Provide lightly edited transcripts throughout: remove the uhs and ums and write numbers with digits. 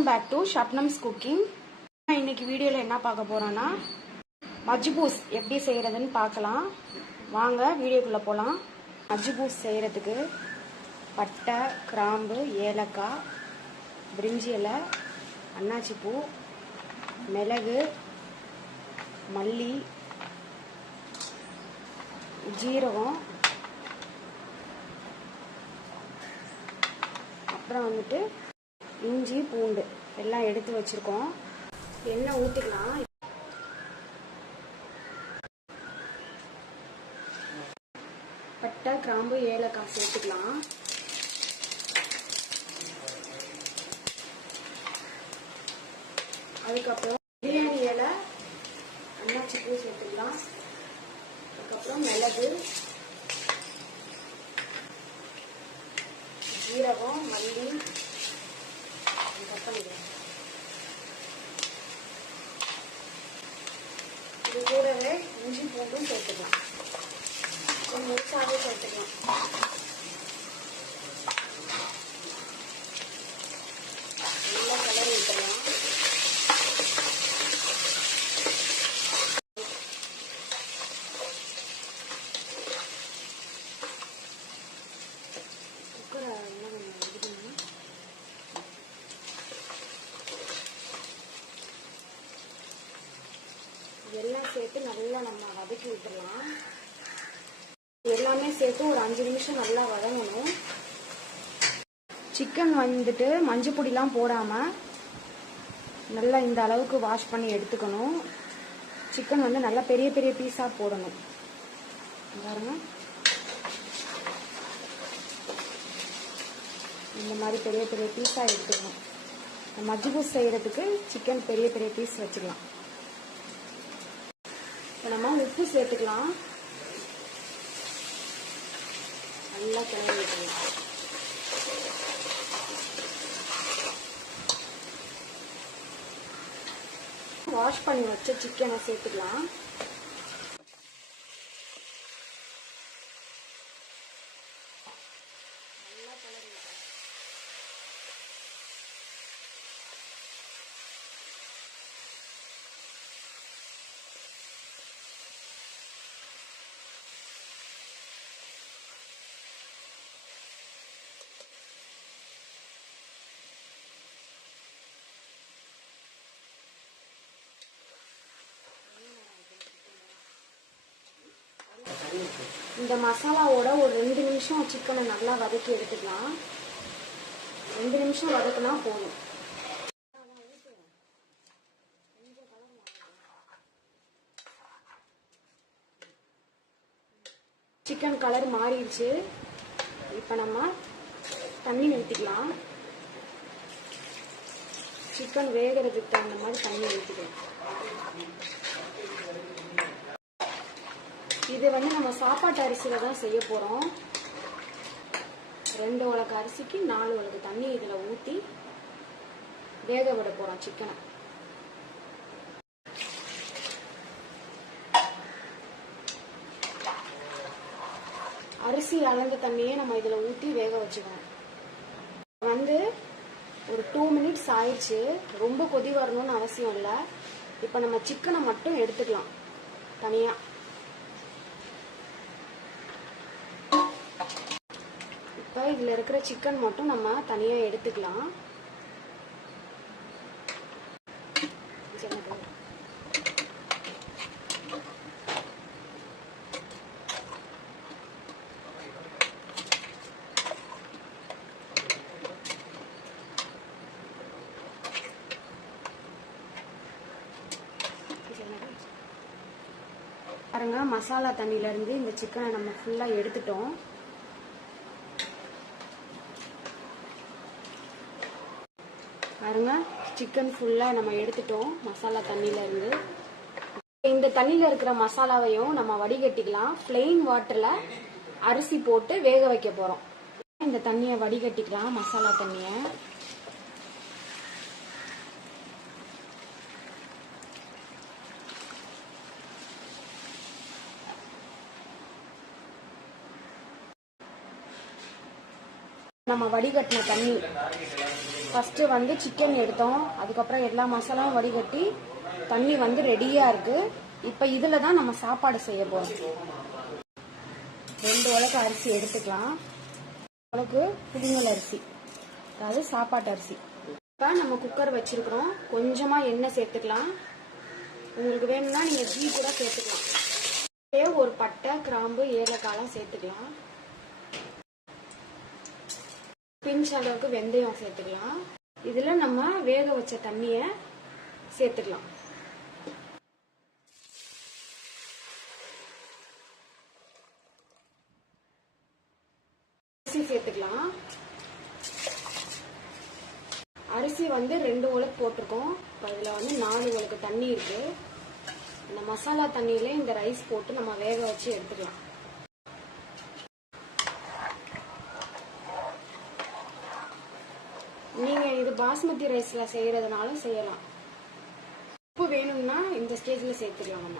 Welcome back to Shabnam's cooking. இன்னைக்கு வீடியோவில் என்ன பார்க்க போறோம்னா மஜ்பூஸ் எப்படி செய்யறதுன்னு பார்க்கலாம். வாங்க வீடியோக்குள்ள போகலாம். மஜ்பூஸ் செய்யறதுக்கு பட்டை, கிராம்பு, ஏலக்காய், பிரிஞ்சி இலை, அன்னாச்சிப்பூ, மிளகு, மல்லி, ஜீரகம், அப்புறம் வந்துட்டு இஞ்சி, பூண்டு எல்லாம் எடுத்து வச்சிருக்கோம். எண்ணெய் ஊற்றிக்கலாம். பட்டை, கிராம்பு, ஏலக்காய் சேர்த்துக்கலாம். அதுக்கப்புறம் பிரியாணி இலை, அன்னாச்சி பூ சேர்த்துக்கலாம். அதுக்கப்புறம் மிளகு, ஜீரகம், மல்லி, இது கூடவே இஞ்சி பூண்டும் சேர்த்துக்கலாம். முழுசாவே சேர்த்துக்கலாம். நல்லா கலர் ஊற்றலாம். குக்கரை எல்லாம் சேர்த்து நல்லா நம்ம வதக்கி விட்டுடலாம். எல்லாமே சேர்த்து ஒரு 5 நிமிஷம் நல்லா வதங்கணும். சிக்கன் வந்துட்டு மஞ்சள் பொடிலாம் போடாம நல்லா இந்த அளவுக்கு வாஷ் பண்ணி எடுத்துக்கணும். சிக்கன் வந்து நல்லா பெரிய பெரிய பீஸா போடணும். பாருங்க, இந்த மாதிரி பெரிய பெரிய பீஸா எடுத்துக்கணும். மஜ்பூஸ் செய்யறதுக்கு சிக்கன் பெரிய பெரிய பீஸ் வச்சுக்கலாம். இப்போ நம்ம உப்பு சேர்த்துக்கலாம். நல்லா கிளறி விட்டுக்கலாம். வாஷ் பண்ணி வச்ச சிக்கனை சேர்த்துக்கலாம். நல்லா கிளறி இந்த மசாலாவோட ஒரு 2 நிமிஷம் சிக்கனை நல்லா வதக்கி எடுத்துக்கலாம். 2 நிமிஷம் வதக்கினா போதும். சிக்கன் கலர் மாறிடுச்சு. இப்போ நம்ம தண்ணி ஊற்றிக்கலாம். சிக்கன் வேகிறதுக்கு தகுந்த மாதிரி தண்ணி ஊற்றிக்கலாம். இது வந்து நம்ம சாப்பாட்டு அரிசியில தான் செய்ய போறோம். 2 உலக்கு அரிசிக்கு 4 உலக்கு தண்ணி இதுல ஊத்தி வேக விட போறோம் சிக்கனை. அரிசி அளந்த தண்ணியே நம்ம இதுல ஊத்தி வேக வச்சுக்கணும். வந்து ஒரு 2 மினிட்ஸ் ஆயிடுச்சு. ரொம்ப கொதி வரணும்னு அவசியம் இல்லை. இப்ப நம்ம சிக்கனை மட்டும் எடுத்துக்கலாம் தனியா. இப்போ இதுல இருக்கிற சிக்கன் மட்டும் நம்ம தனியா எடுத்துக்கலாம். பாருங்க, மசாலா தண்ணியில இருந்து இந்த சிக்கனை நம்ம ஃபுல்லா எடுத்துட்டோம். பாருங்க, சிக்கன் ஃபுல்லா நம்ம எடுத்துட்டோம் மசாலா தண்ணியில இருந்து. இந்த தண்ணியில இருக்கிற மசாலாவையும் நம்ம வடிகட்டிக்கலாம். பிளெயின் வாட்டர்ல அரிசி போட்டு வேக வைக்க போறோம். இந்த தண்ணியை வடிகட்டிக்கலாம், மசாலா தண்ணிய. நம்ம வடிகட்டின தண்ணி ஃபர்ஸ்ட் வந்து சிக்கன் எடுத்தோம், அதுக்கப்புறம் எல்லா மசாலாவும் வடிகட்டி தண்ணி வந்து ரெடியா இருக்கு. இப்ப இதுல தான் நம்ம சாப்பாடு செய்ய போறோம். 2 உலக்கு அரிசி எடுத்துக்கலாம். உலக்கு புதிங்கல் அரிசி, அதாவது சாப்பாட்டு அரிசி. இப்ப நம்ம குக்கர் வச்சிருக்கிறோம். கொஞ்சமா எண்ணெய் சேர்த்துக்கலாம். உங்களுக்கு வேணும்னா நீங்க கீ கூட சேர்த்துக்கலாம். ஒரு பட்டை, கிராம்பு, ஏலக்காய் சேர்த்துக்கலாம். பிஞ்ச் அளவுக்கு வெந்தயம் சேர்த்துக்கலாம். இதுல நம்ம வேக வச்ச தண்ணிய சேர்த்துக்கலாம். அரிசி சேர்த்துக்கலாம். அரிசி வந்து 2 உலக்கு போட்டிருக்கோம். இதுல வந்து 4 உலக்கு தண்ணி இருக்கு. இந்த மசாலா தண்ணியில இந்த ரைஸ் போட்டு நம்ம வேக வச்சு எடுத்துக்கலாம். நீங்க இது பாஸ்மதி ரைஸ்ல செய்யறதுனாலும் செய்யலாம். உப்பு வேணும்னா இந்த ஸ்டேஜ்ல சேர்த்துக்கலாம். நம்ம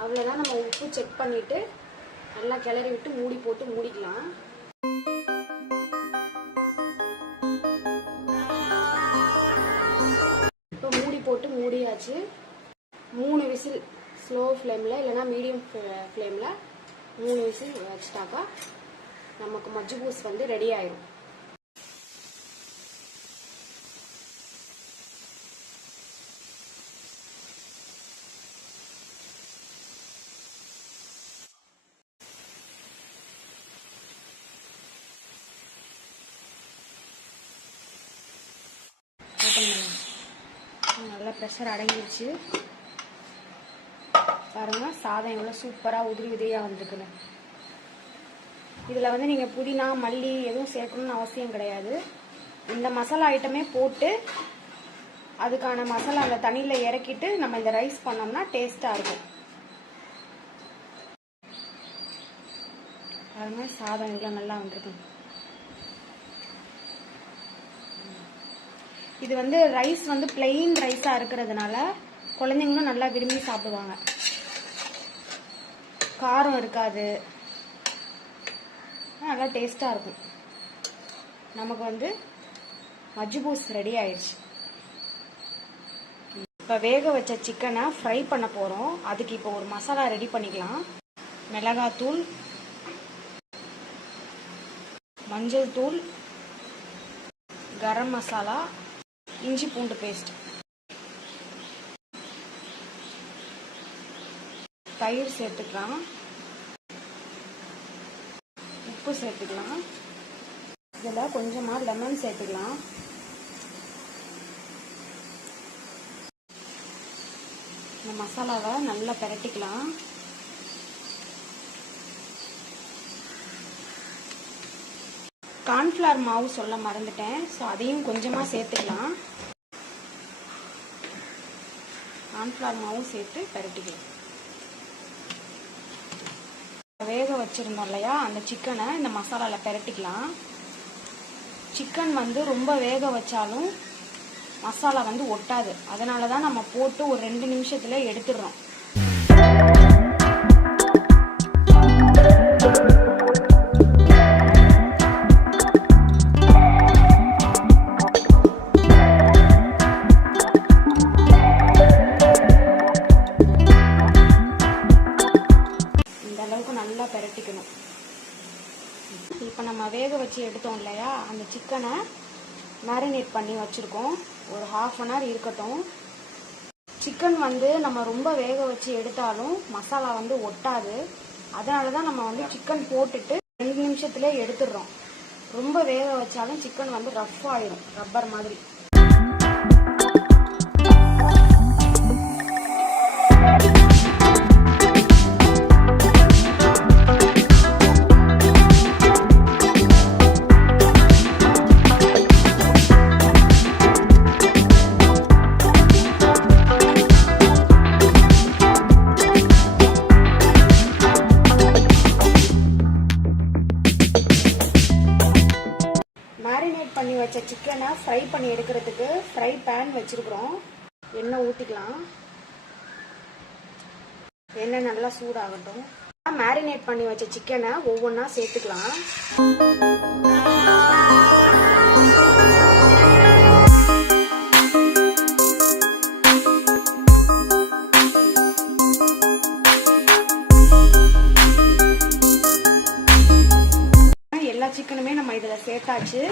அவ்வளவுதான். நம்ம உப்பு செக் பண்ணிட்டு நல்லா கிளறி விட்டு மூடி போட்டு மூடிக்கலாம். இப்போ மூடி போட்டு மூடியாச்சு. 3 விசில் ஸ்லோ ஃப்ளேம்ல இல்லைன்னா மீடியம் ஃப்ளேம்ல 3 விசில் வச்சுட்டாக்கா நமக்கு மஜ்ஜூஸ் வந்து ரெடி ஆயிடும். நல்லா ப்ரெஷர் அடங்கிடுச்சு. பாருங்க, சாதம் எவ்வளோ சூப்பராக உதிரி உதிரியாக வந்துருக்குன்னு. இதில் வந்து நீங்கள் புதினா, மல்லி எதுவும் சேர்க்கணும்னு அவசியம் கிடையாது. இந்த மசாலா ஐட்டமே போட்டு அதுக்கான மசாலா அந்த தண்ணியில் இறக்கிட்டு நம்ம இந்த ரைஸ் பண்ணோம்னா டேஸ்ட்டாக இருக்கும். பாருங்க, சாதம் எவ்வளோ நல்லா வந்துருக்கு. இது வந்து ரைஸ் வந்து பிளெயின் ரைஸா இருக்கிறதுனால குழந்தைங்களும் நல்லா விரும்பி சாப்பிடுவாங்க. காரம் இருக்காது, நல்லா டேஸ்டா இருக்கும். நமக்கு வந்து மஜ்ஜூஸ் ரெடி ஆயிடுச்சு. இப்போ வேக வச்ச சிக்கனை ஃப்ரை பண்ண போறோம். அதுக்கு இப்போ ஒரு மசாலா ரெடி பண்ணிக்கலாம். மிளகாத்தூள், மஞ்சள் தூள், கரம் மசாலா, இஞ்சி பூண்டு பேஸ்ட், தயிர் சேர்த்துக்கலாம், உப்பு சேர்த்துக்கலாம். இதில் கொஞ்சமா லெமன் சேர்த்துக்கலாம். இந்த மசாலாவை நல்லா பிரட்டிக்கலாம். கார்ன்ஃப்ளவர் மாவு சொல்ல மறந்துட்டேன். ஸோ அதையும் கொஞ்சமாக சேர்த்துக்கலாம். கார்ன்ஃப்ளவர் மாவும் சேர்த்து பரட்டிக்கலாம். வேக வச்சுருந்தோம் இல்லையா, அந்த சிக்கனை இந்த மசாலாவில் பரட்டிக்கலாம். சிக்கன் வந்து ரொம்ப வேக வச்சாலும் மசாலா வந்து ஒட்டாது. அதனால தான் நம்ம போட்டு ஒரு 2 நிமிஷத்தில் எடுத்துடுறோம். நல்லா பரட்டிக்கணும். இப்போ நம்ம வேக வச்சு எடுத்தோம் இல்லையா, அந்த சிக்கனை மேரினேட் பண்ணி வச்சுருக்கோம். ஒரு 1/2 அன் ஹவர் இருக்கட்டும். சிக்கன் வந்து நம்ம ரொம்ப வேக வச்சு எடுத்தாலும் மசாலா வந்து ஒட்டாது. அதனால தான் நம்ம வந்து சிக்கன் போட்டுட்டு 2 நிமிஷத்துல எடுத்துடுறோம். ரொம்ப வேக வச்சாலும் சிக்கன் வந்து ரஃப் ஆயிடும், ரப்பர் மாதிரி. மேரினேட் பண்ணி வச்ச சிக்கனை ஃப்ரை பண்ணி எடுக்கிறதுக்கு ஃப்ரை பேன் வச்சிருக்கிறோம். எண்ணெய் ஊற்றிக்கலாம். எண்ணெய் நல்லா சூடாகட்டும். மேரினேட் பண்ணி வச்ச சிக்கனை ஒவ்வொன்றா சேர்த்துக்கலாம். எல்லா சிக்கனுமே நம்ம இதில் சேர்த்தாச்சு.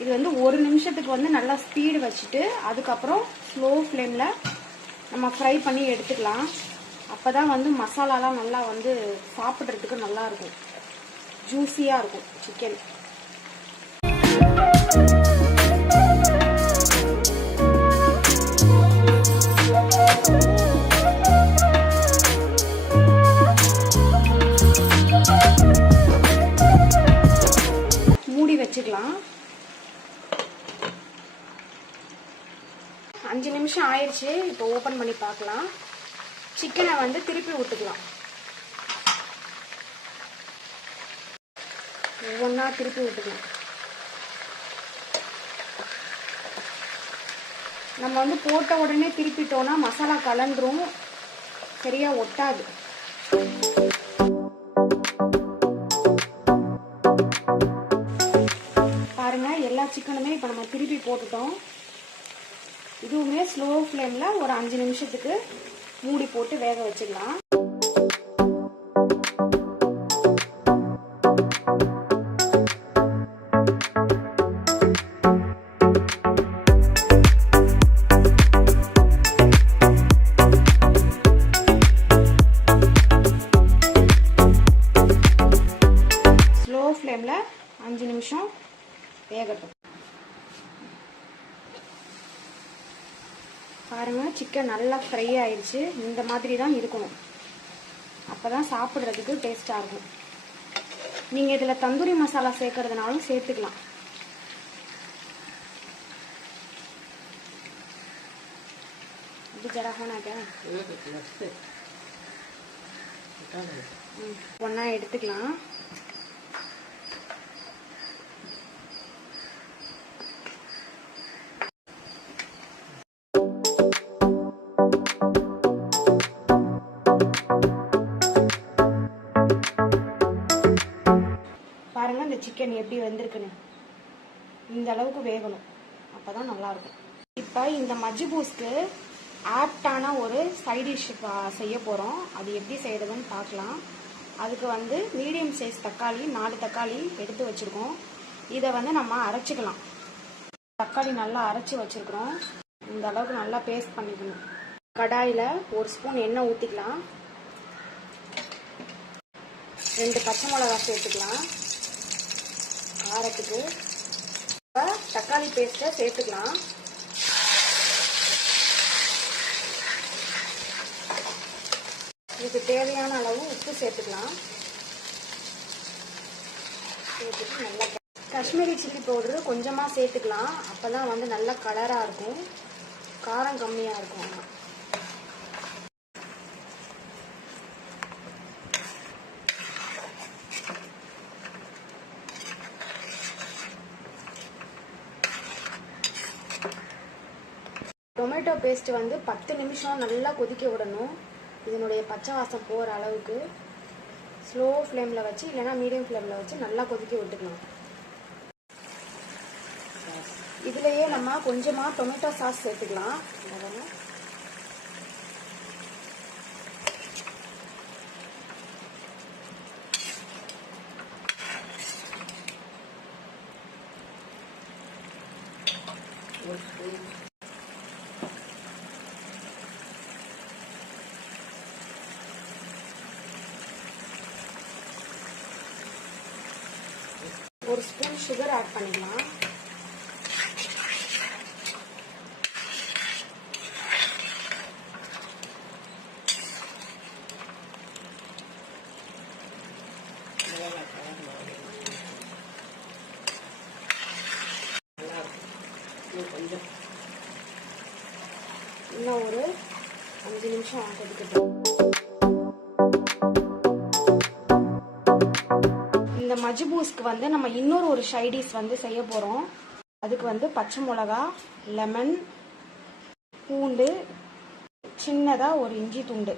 இது வந்து 1 நிமிஷத்துக்கு வந்து நல்லா ஸ்பீடு வச்சுட்டு அதுக்கப்புறம் ஸ்லோ ஃப்ளேமில் நம்ம ஃப்ரை பண்ணி எடுத்துக்கலாம். அப்போ தான் வந்து மசாலாலாம் நல்லா வந்து சாப்பிட்றதுக்கு நல்லா இருக்கும், ஜூஸியாக இருக்கும் சிக்கன். மூடி வச்சுக்கலாம். 5 நிமிஷம் ஆயிடுச்சு. இப்போ ஓப்பன் பண்ணி பார்க்கலாம். சிக்கனை வந்து திருப்பி விட்டுக்கலாம். ஒவ்வொன்றா திருப்பி விட்டுக்கலாம். நம்ம வந்து போட்ட உடனே திருப்பிட்டோம்னா மசாலா கலந்துரும், சரியா ஒட்டாது. பாருங்க, எல்லா சிக்கனுமே இப்போ நம்ம திருப்பி போட்டுட்டோம். இதுவுமே ஸ்லோ ஃப்ளேமில் ஒரு 5 நிமிஷத்துக்கு மூடி போட்டு வேக வச்சுக்கலாம். ஸ்லோ ஃப்ளேமில் 5 நிமிஷம் வேகட்டும். பாருங்க, சிக்கன் நல்லா ஃப்ரை ஆயிடுச்சு. இந்த மாதிரி தான் இருக்கணும், அப்பதான் சாப்பிட்றதுக்கு டேஸ்டா இருக்கும். நீங்க இதுல தந்தூரி மசாலா சேர்க்கறதுனாலும் சேர்த்துக்கலாம். ஒன்னா எடுத்துக்கலாம். பாருங்க இந்த சிக்கன் எப்படி வெந்திருக்குன்னு. இந்த அளவுக்கு வேகணும், அப்பதான் நல்லா இருக்கும். இப்ப இந்த மஜ்ஜூஸ்க்கு ஆப்டான ஒரு சைட் டிஷ் செய்ய போறோம். அது எப்படி செய்யறதுன்னு பார்க்கலாம். அதுக்கு வந்து மீடியம் சைஸ் தக்காளி 4 தக்காளி எடுத்து வச்சிருக்கோம். இதை வந்து நம்ம அரைச்சிக்கலாம். தக்காளி நல்லா அரைச்சி வச்சிருக்கிறோம். இந்த அளவுக்கு நல்லா பேஸ்ட் பண்ணிக்கணும். கடாயில 1 ஸ்பூன் எண்ணெய் ஊற்றிக்கலாம். 2 பச்சை மிளகா சேர்த்துக்கலாம் காரத்துக்கு. தக்காளி பேஸ்ட்டை சேர்த்துக்கலாம். இதுக்கு தேவையான அளவு உப்பு சேர்த்துக்கலாம். சேர்த்துட்டு நல்லா காஷ்மீரி சில்லி பவுடரு கொஞ்சமாக சேர்த்துக்கலாம். அப்போதான் வந்து நல்ல கலராக இருக்கும், காரம் கம்மியாக இருக்கும். ஆனால் டொமேட்டோ பேஸ்ட் வந்து 10 நிமிஷம் நல்லா கொதிக்க விடணும். இதனுடைய பச்சை வாசம் போகிற அளவுக்கு ஸ்லோ ஃப்ளேமில் வச்சு இல்லைன்னா மீடியம் ஃப்ளேமில் வச்சு நல்லா கொதிக்க விட்டுக்கலாம். இதுலேயே நம்ம கொஞ்சமாக டொமேட்டோ சாஸ் சேர்த்துக்கலாம். ஒரு ஸ்பூன் சுகர் ஆட் பண்ணிக்கலாம். இன்னும் ஒரு 5 நிமிஷம் ஆகிறதுக்கு. இந்த மஜ்ஜூஸ்க்கு வந்து நம்ம இன்னொரு ஒரு சைடிஷ் வந்து செய்ய போறோம். அதுக்கு வந்து பச்சை மிளகா, லெமன், பூண்டு, சின்னதா ஒரு இஞ்சி துண்டு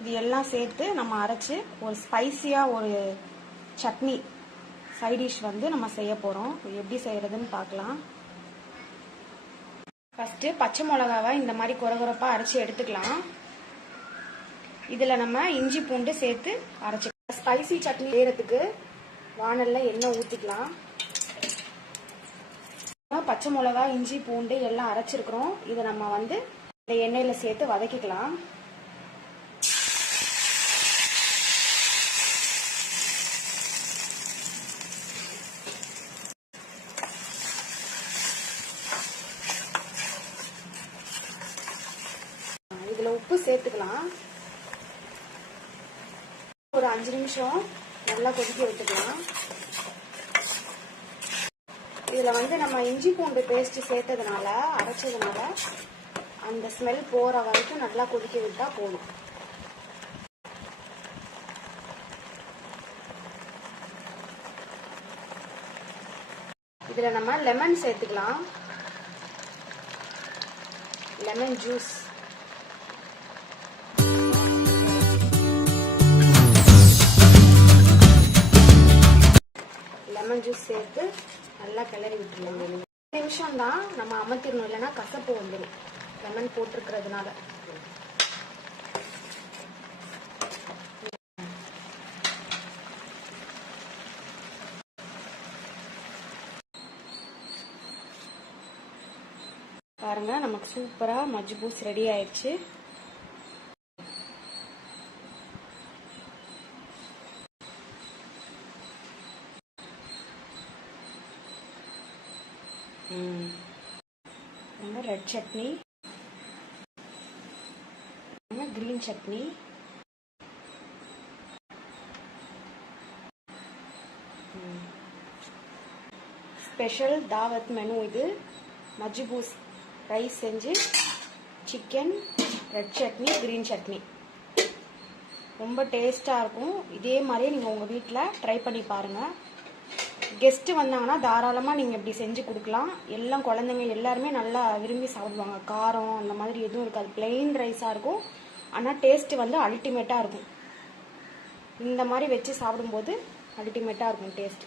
இது எல்லாம் சேர்த்து நம்ம அரைச்சு ஒரு ஸ்பைசியாக ஒரு சட்னி சைட் டிஷ் வந்து நம்ம செய்ய போகிறோம். எப்படி செய்கிறதுன்னு பார்க்கலாம். ஃபஸ்ட்டு பச்சை மிளகாவை இந்த மாதிரி குறகுறப்பாக அரைச்சி எடுத்துக்கலாம். இதில் நம்ம இஞ்சி பூண்டு சேர்த்து அரைச்சிக்கலாம். ஸ்பைசி சட்னி செய்கிறதுக்கு வானலில் எண்ணெய் ஊற்றிக்கலாம். பச்சை மிளகா இஞ்சி பூண்டு எல்லாம் அரைச்சிருக்கிறோம். இதை நம்ம வந்து இந்த எண்ணெயில் சேர்த்து வதக்கிக்கலாம். இதில் உப்பு சேர்த்துக்கலாம். ஒரு 5 நிமிஷம் நல்லா கொதிக்க விட்டுக்கலாம். இதில் வந்து நம்ம இஞ்சி பூண்டு பேஸ்ட் சேர்த்ததுனால அரைச்சதுனால அந்த ஸ்மெல் போகிற வரைக்கும் நல்லா கொதிக்க விட்டா போதும். இதில் நம்ம லெமன் சேர்த்துக்கலாம். லெமன் ஜூஸ் சேர்த்து நல்லா கிளறி விட்டுருலாம். 2 நிமிஷம் தான் நம்ம அமர்த்திடணும், இல்லைன்னா கசப்பு வந்துடும் லெமன் போட்டிருக்கிறதுனால. பாருங்க, நமக்கு சூப்பரா மஜ்பூஸ் ரெடி ஆயிடுச்சு. Red chutney, green chutney, special தாவத் மெனு. இது மஜ்பூஸ் ரைஸ் செஞ்சு chicken, red chutney, green chutney ரொம்ப டேஸ்டாக இருக்கும். இதே மாதிரியே நீங்கள் உங்கள் வீட்டில் ட்ரை பண்ணி பாருங்கள். கெஸ்ட்டு வந்தாங்கன்னா தாராளமாக நீங்கள் இப்படி செஞ்சு கொடுக்கலாம். எல்லாம் குழந்தைங்க எல்லாருமே நல்லா விரும்பி சாப்பிடுவாங்க. காரம் அந்த மாதிரி எதுவும் இருக்காது. பிளெயின் ரைஸாக இருக்கும், ஆனால் டேஸ்ட்டு வந்து அல்டிமேட்டாக இருக்கும். இந்த மாதிரி வச்சு சாப்பிடும்போது அல்டிமேட்டாக இருக்கும் டேஸ்ட்.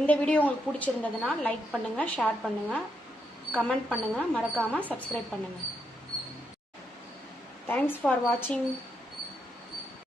இந்த வீடியோ உங்களுக்கு பிடிச்சிருந்ததுன்னா லைக் பண்ணுங்கள், ஷேர் பண்ணுங்கள், கமெண்ட் பண்ணுங்கள், மறக்காமல் சப்ஸ்கிரைப் பண்ணுங்கள். தேங்க்ஸ் ஃபார் வாட்சிங்.